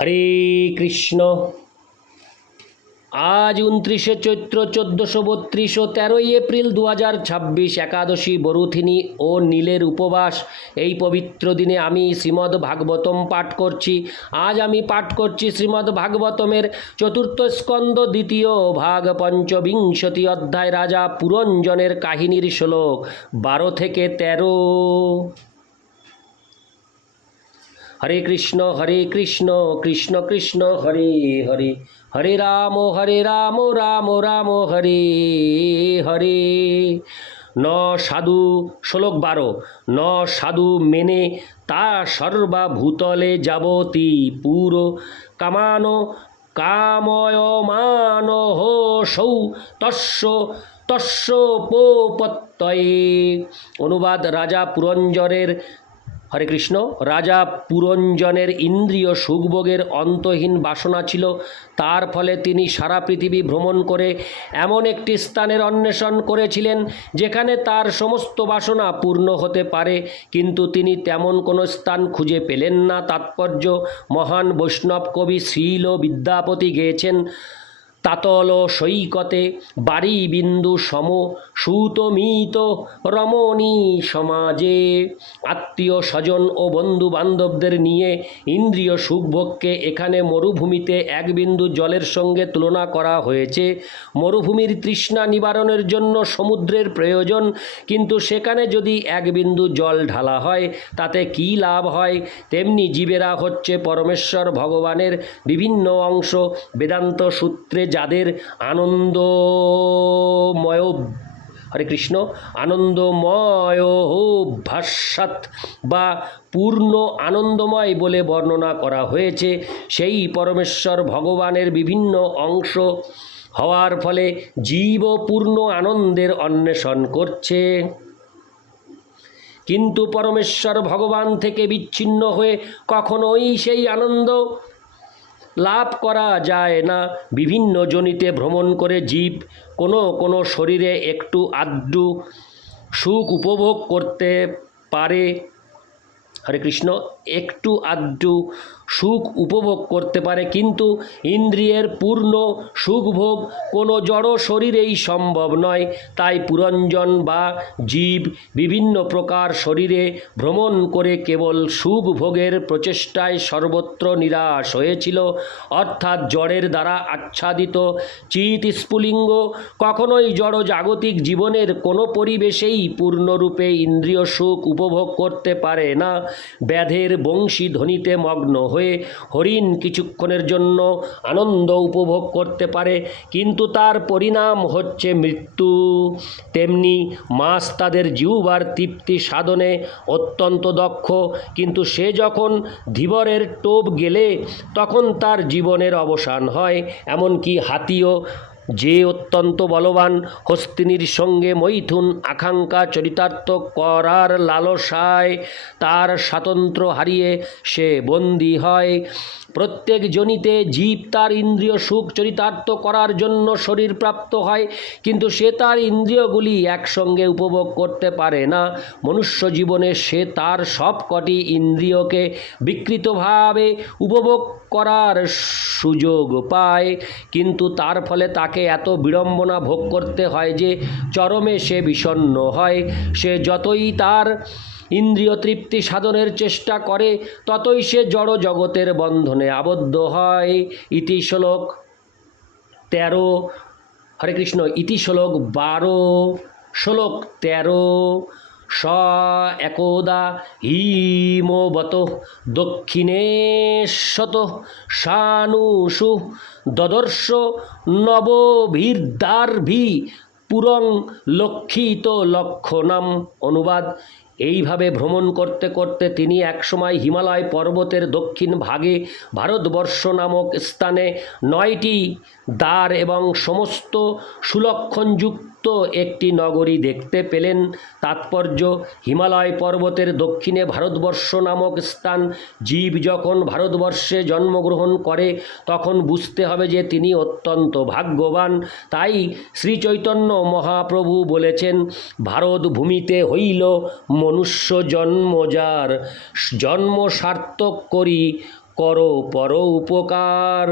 হরে কৃষ্ণ। আজ 29শে চৈত্র 1432 ও 13ই এপ্রিল 2026 একাদশী বরুথিনী ও নীলের উপবাস। এই পবিত্র দিনে আমি শ্রীমদ্ ভাগবতম পাঠ করছি। আজ আমি পাঠ করছি শ্রীমদ্ ভাগবতমের চতুর্থ স্কন্দ দ্বিতীয় ভাগ পঞ্চবিংশতি অধ্যায় রাজা পুরঞ্জনের কাহিনীর শ্লোক 12 থেকে 13। হরে কৃষ্ণ কৃষ্ণ কৃষ্ণ হরে হরে, হরে রাম রাম রাম হরে হরে। ন সাধু, শ্লোক 12। ন সাধু মেনে তা সর্বাভূতলে যাবতী পুর কামানো কাময়মানো সৌ তস্য তস্য পোপত্যয়ে। অনুবাদ: রাজা পুরঞ্জনের হরে কৃষ্ণ। রাজা পুরঞ্জনের ইন্দ্রিয় সুখভোগের অন্তহীন বাসনা ছিল। তার ফলে তিনি সারা পৃথিবী ভ্রমণ করে এমন একটি স্থানের অন্বেষণ করেছিলেন যেখানে তার সমস্ত বাসনা পূর্ণ হতে পারে, কিন্তু তিনি তেমন কোনো স্থান খুঁজে পেলেন না। তাৎপর্য: মহান বৈষ্ণব কবি শ্রীল বিদ্যাপতি গেয়েছেন, তাতল সৈকতে বাড়ি বিন্দু সম সুতমিত রমণী সমাজে। আত্মীয় স্বজন ও বন্ধু বান্ধবদের নিয়ে ইন্দ্রিয় সুখভোগকে এখানে মরুভূমিতে এক বিন্দু জলের সঙ্গে তুলনা করা হয়েছে। মরুভূমির তৃষ্ণা নিবারণের জন্য সমুদ্রের প্রয়োজন, কিন্তু সেখানে যদি এক বিন্দু জল ঢালা হয় তাতে কী লাভ হয়? তেমনি জীবেরা হচ্ছে পরমেশ্বর ভগবানের বিভিন্ন অংশ। বেদান্ত সূত্রে যাদের আনন্দময় হরে কৃষ্ণ আনন্দময় ভাস্যাৎ বা পূর্ণ আনন্দময় বলে বর্ণনা করা হয়েছে, সেই পরমেশ্বর ভগবানের বিভিন্ন অংশ হওয়ার ফলে জীব পূর্ণ আনন্দের অন্বেষণ করছে। কিন্তু পরমেশ্বর ভগবান থেকে বিচ্ছিন্ন হয়ে কখনোই সেই আনন্দ লাভ করা যায় না। বিভিন্ন যোনিতে ভ্রমণ করে জীব কোনো শরীরে একটু আধটু সুখ উপভোগ করতে পারে। হরে কৃষ্ণ একটু আধটু সুখ উপভোগ করতে পারে, কিন্তু ইন্দ্রিয়ের পূর্ণ সুখভোগ কোনো জড় শরীরেই সম্ভব নয়। তাই পুরঞ্জন বা জীব বিভিন্ন প্রকার শরীরে ভ্রমণ করে কেবল সুখ ভোগের প্রচেষ্টায় সর্বত্র নিরাশ হয়েছিল। অর্থাৎ জড়ের দ্বারা আচ্ছাদিত চিৎ স্ফুলিঙ্গ কখনোই জড় জাগতিক জীবনের কোনো পরিবেশেই পূর্ণরূপে ইন্দ্রিয় সুখ উপভোগ করতে পারে না। ব্যাধের বংশী ধ্বনিতে মগ্ন হয়ে হরিণ কিছুক্ষণের জন্য আনন্দ উপভোগ করতে পারে, কিন্তু তার পরিণাম হচ্ছে মৃত্যু। তেমনি মাছ তাদের জিহ্বার তৃপ্তি সাধনে অত্যন্ত দক্ষ, কিন্তু সে যখন ধীবরের টোপ গেলে তখন তার জীবনের অবসান হয়। এমনকি হাতিও যে অত্যন্ত বলবান, হস্তিনীর সঙ্গে মৈথুন আকাঙ্ক্ষা চরিতার্থ করার লালসায় তার স্বাতন্ত্র্য হারিয়ে সে বন্দী হয়। প্রত্যেক জনিতে জীব তার ইন্দ্রিয় সুখ চরিতার্থ করার জন্য শরীর প্রাপ্ত হয়, কিন্তু সে তার ইন্দ্রিয়গুলি একসঙ্গে উপভোগ করতে পারে না। মনুষ্য জীবনে সে তার সবকটি ইন্দ্রিয়কে বিকৃতভাবে উপভোগ করার সুযোগ পায়, কিন্তু তার ফলে তাকে এত বিড়ম্বনা ভোগ করতে হয় যে চরমে সে বিষণ্ণ হয়। সে যতই তার ইন্দ্রিয় তৃপ্তি সাধনের চেষ্টা করে ততই সে জড় জগতের বন্ধনে আবদ্ধ হয়। ইতি শ্লোক 13। হরে কৃষ্ণ। ইতি শ্লোক 12। শ্লোক 13। স একদা হিমবত দক্ষিণেশ্বত সানুষু দদর্শ নবভির্দার্ভি পুরং লক্ষিত লক্ষণাম। অনুবাদ: এইভাবে ভ্রমণ করতে করতে তিনি একসময় হিমালয় পর্বতের দক্ষিণ ভাগে ভারতবর্ষ নামক স্থানে 9টি দ্বার এবং সমস্ত সুলক্ষণযুক্ত একটি নগরী দেখতে পেলেন। তাৎপর্য: হিমালয় পর্বতের দক্ষিণে ভারতবর্ষ নামক স্থান। জীব যখন ভারতবর্ষে জন্মগ্রহণ করে তখন বুঝতে হবে যে তিনি অত্যন্ত ভাগ্যবান। তাই শ্রী চৈতন্য মহাপ্রভু বলেছেন, ভারত ভূমিতে হইল মনুষ্য জন্ম যার, জন্ম সার্থক করি করো পর উপকার।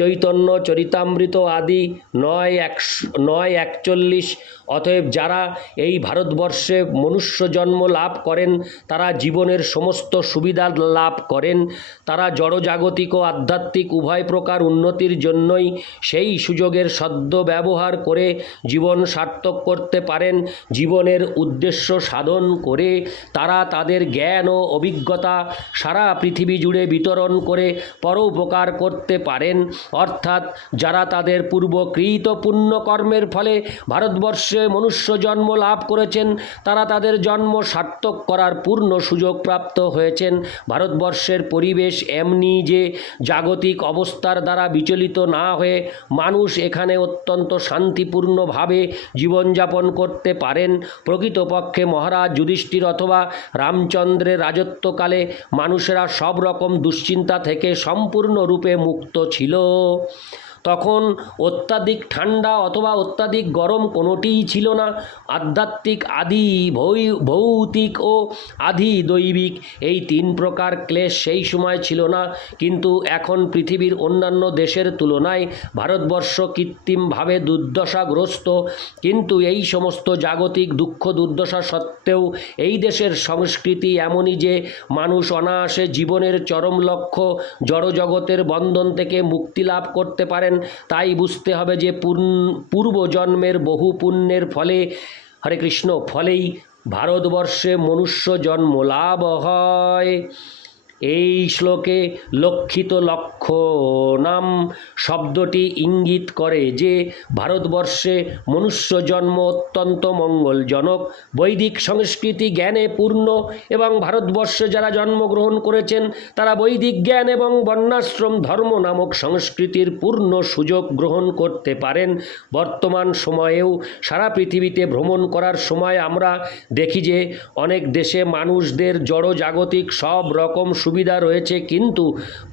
চৈতন্য চরিতামৃত আদি 9:41। অতএব যারা এই ভারতবর্ষে মনুষ্য জন্ম লাভ করেন তারা জীবনের সমস্ত সুবিধা লাভ করেন। তারা জড়জাগতিক ও আধ্যাত্মিক উভয় প্রকার উন্নতির জন্যই সেই সুযোগের সদ্য ব্যবহার করে জীবন সার্থক করতে পারেন। জীবনের উদ্দেশ্য সাধন করে তারা তাদের জ্ঞান ও অভিজ্ঞতা সারা পৃথিবী জুড়ে বিতরণ করে পরোপকার করতে পারেন। অর্থাৎ যারা তাদের পূর্বকৃত পুণ্যকর্মের ফলে ভারতবর্ষে মনুষ্য জন্ম লাভ করেছেন তারা তাদের জন্ম সার্থক করার পূর্ণ সুযোগ প্রাপ্ত হয়েছেন। ভারতবর্ষের পরিবেশ এমনি যে জাগতিক অবস্থার দ্বারা বিচলিত না হয়ে মানুষ এখানে অত্যন্ত শান্তিপূর্ণভাবে জীবনযাপন করতে পারেন। প্রকৃতপক্ষে মহারাজ যুধিষ্ঠির অথবা রামচন্দ্রের রাজত্বকালে মানুষেরা সব রকম দুশ্চিন্তা থেকে সম্পূর্ণরূপে মুক্ত ছিল। তখন অত্যাধিক ঠান্ডা অথবা অত্যাধিক গরম কোনোটিই ছিল না। আধ্যাত্মিক আদি ভৌতিক ও আদি দৈবিক এই 3 প্রকার ক্লেশ সেই সময় ছিল না। কিন্তু এখন পৃথিবীর অন্যান্য দেশের তুলনায় ভারতবর্ষ কৃত্রিমভাবে দুর্দশাগ্রস্ত। কিন্তু এই সমস্ত জাগতিক দুঃখ দুর্দশা সত্ত্বেও এই দেশের সংস্কৃতি এমনই যে মানুষ অনায়াসে জীবনের চরম লক্ষ্য জড়জগতের বন্ধন থেকে মুক্তি লাভ করতে পারেন। তাই বুঝতে হবে যে পূর্বজন্মের বহু পুণ্যের ফলে হরে কৃষ্ণ ফলেই ভারতবর্ষে মনুষ্য জন্ম লাভ হয়। এই শ্লোকে লক্ষিত লক্ষণাম শব্দটি ইঙ্গিত করে যে ভারতবর্ষে মনুষ্য জন্ম অত্যন্ত মঙ্গলজনক। বৈদিক সংস্কৃতি জ্ঞানে পূর্ণ এবং ভারতবর্ষে যারা জন্মগ্রহণ করেছেন তারা বৈদিক জ্ঞান এবং বর্ণাশ্রম ধর্ম নামক সংস্কৃতির পূর্ণ সুযোগ গ্রহণ করতে পারেন। বর্তমান সময়েও সারা পৃথিবীতে ভ্রমণ করার সময় আমরা দেখি যে অনেক দেশে মানুষদের জড়জাগতিক সব রকম সুবিধা রয়েছে কিন্তু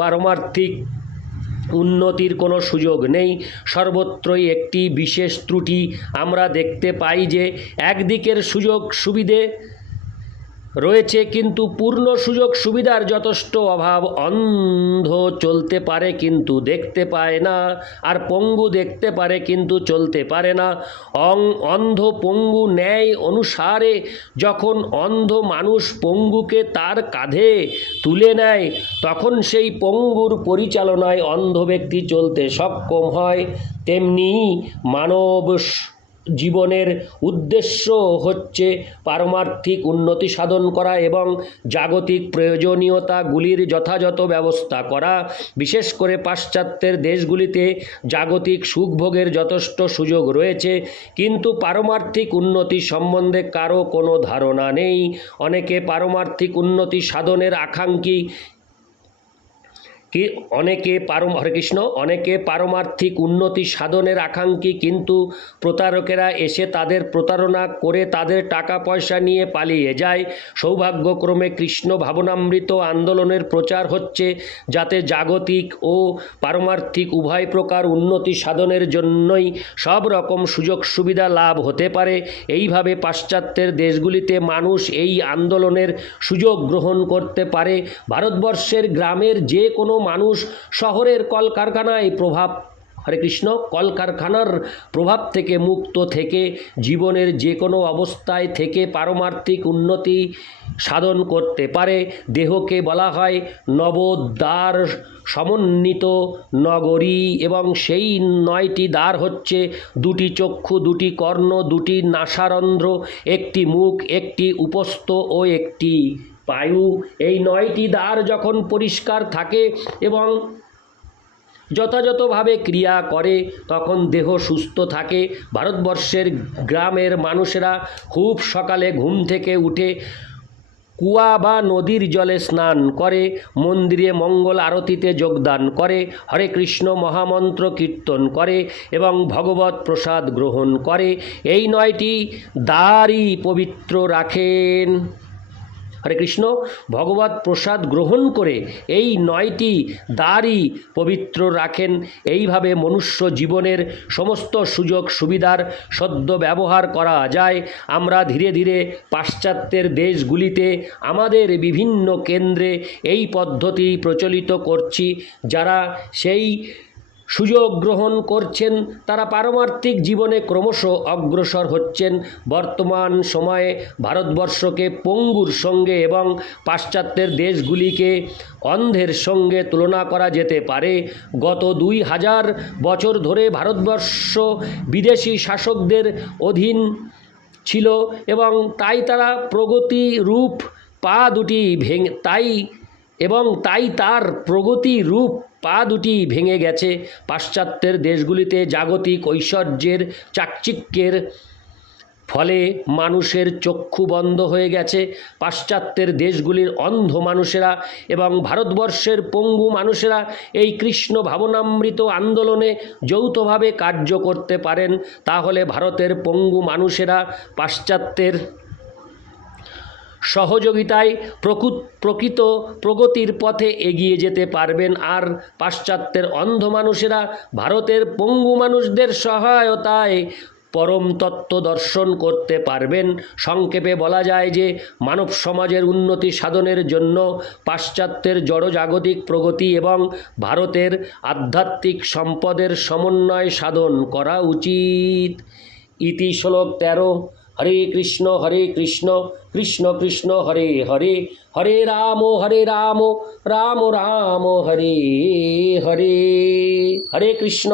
পারমার্থিক উন্নতির কোনো সুযোগ নেই। সর্বত্রই একটি বিশেষ ত্রুটি আমরা দেখতে পাই যে একদিকের সুযোগ সুবিধে রয়েছে কিন্তু পূর্ণ সুযোগ সুবিধার যথেষ্ট অভাব। অন্ধ চলতে পারে কিন্তু দেখতে পায় না, আর পঙ্গু দেখতে পারে কিন্তু চলতে পারে না। অন্ধ পঙ্গু ন্যায় অনুসারে যখন অন্ধ মানুষ পঙ্গুকে তার কাঁধে তুলে নেয় তখন সেই পঙ্গুর পরিচালনায় অন্ধ ব্যক্তি চলতে সক্ষম হয়। তেমনি মানব জীবনের উদ্দেশ্য হচ্ছে পারমার্থিক উন্নতি সাধন করা এবং জাগতিক প্রয়োজনীয়তাগুলির যথাযথ ব্যবস্থা করা। বিশেষ করে পাশ্চাত্যের দেশগুলিতে জাগতিক সুখভোগের যথেষ্ট সুযোগ রয়েছে কিন্তু পারমার্থিক উন্নতি সম্বন্ধে কারো কোনো ধারণা নেই। অনেকে পারমার্থিক উন্নতি সাধনের আকাঙ্ক্ষী অনেকে পারমার্থিক উন্নতি সাধনের আকাঙ্ক্ষী কিন্তু প্রতারকেরা এসে তাদের প্রতারণা করে তাদের টাকা পয়সা নিয়ে পালিয়ে যায়। সৌভাগ্যক্রমে কৃষ্ণ ভাবনামৃত আন্দোলনের প্রচার হচ্ছে যাতে জাগতিক ও পারমার্থিক উভয় প্রকার উন্নতি সাধনের জন্যই সব রকম সুযোগ সুবিধা লাভ হতে পারে। এইভাবে পাশ্চাত্যের দেশগুলিতে মানুষ এই আন্দোলনের সুযোগ গ্রহণ করতে পারে। ভারতবর্ষের গ্রামের যে কোনো মানুষ শহরের কলকারখানায় হরে কৃষ্ণ কলকারখানার প্রভাব থেকে মুক্ত থেকে জীবনের যে কোনো অবস্থায় থেকে পারমার্থিক উন্নতি সাধন করতে পারে। দেহকে বলা হয় নবদ্বার সমন্বিত নগরী এবং সেই 9টি দ্বার হচ্ছে 2টি চক্ষু, 2টি কর্ণ, 2টি নাসারন্ধ্র, 1টি মুখ, 1টি উপস্থ ও 1টি পায়ু। এই 9টি দ্বার যখন পরিষ্কার থাকে এবং যথাযথভাবে ক্রিয়া করে তখন দেহ সুস্থ থাকে। ভারতবর্ষের গ্রামের মানুষেরা খুব সকালে ঘুম থেকে উঠে কুয়া বা নদীর জলে স্নান করে, মন্দিরে মঙ্গল আরতিতে যোগদান করে, হরে কৃষ্ণ মহামন্ত্র কীর্তন করে এবং ভগবত প্রসাদ গ্রহণ করে। এই 9টি দ্বারই পবিত্র রাখেন। হরে কৃষ্ণ। ভগবৎ প্রসাদ গ্রহণ করে এই 9টি দ্বারই পবিত্র রাখেন। এইভাবে মনুষ্য জীবনের সমস্ত সুযোগ সুবিধার সদ্য ব্যবহার করা যায়। আমরা ধীরে ধীরে পাশ্চাত্যের দেশগুলিতে আমাদের বিভিন্ন কেন্দ্রে এই পদ্ধতি প্রচলিত করছি। যারা সেই সুযোগ গ্রহণ করছেন তারা পারমার্থিক জীবনে ক্রমশ অগ্রসর হচ্ছেন। বর্তমান সময়ে ভারতবর্ষকে পঙ্গুর সঙ্গে এবং পাশ্চাত্যের দেশগুলিকে অন্ধের সঙ্গে তুলনা করা যেতে পারে। গত 2000 বছর ধরে ভারতবর্ষ বিদেশি শাসকদের অধীন ছিল এবং তাই তারা প্রগতি রূপ পা দুটি তার প্রগতি রূপ পা দুটি ভেঙে গেছে। পাশ্চাত্যের দেশগুলিতে জাগতিক ঐশ্বর্যের চাকচিক্যের ফলে মানুষের চক্ষু বন্ধ হয়ে গেছে। পাশ্চাত্যের দেশগুলির অন্ধ মানুষেরা এবং ভারতবর্ষের পঙ্গু মানুষেরা এই কৃষ্ণ ভাবনামৃত আন্দোলনে যৌথভাবে কার্য করতে পারেন। তাহলে ভারতের পঙ্গু মানুষেরা পাশ্চাত্যের সহযোগিতায় প্রকৃত প্রগতির পথে এগিয়ে যেতে পারবেন, আর পাশ্চাত্যের অন্ধ মানুষেরা ভারতের পঙ্গু মানুষদের সহায়তায় পরম তত্ত্ব দর্শন করতে পারবেন। সংক্ষেপে বলা যায় যে মানব সমাজের উন্নতি সাধনের জন্য পাশ্চাত্যের জড়জাগতিক প্রগতি এবং ভারতের আধ্যাত্মিক সম্পদের সমন্বয় সাধন করা উচিত। ইতি শ্লোক 13। হরে কৃষ্ণ কৃষ্ণ কৃষ্ণ হরে হরে, হরে রাম রাম রাম হরে হরে। হরে কৃষ্ণ।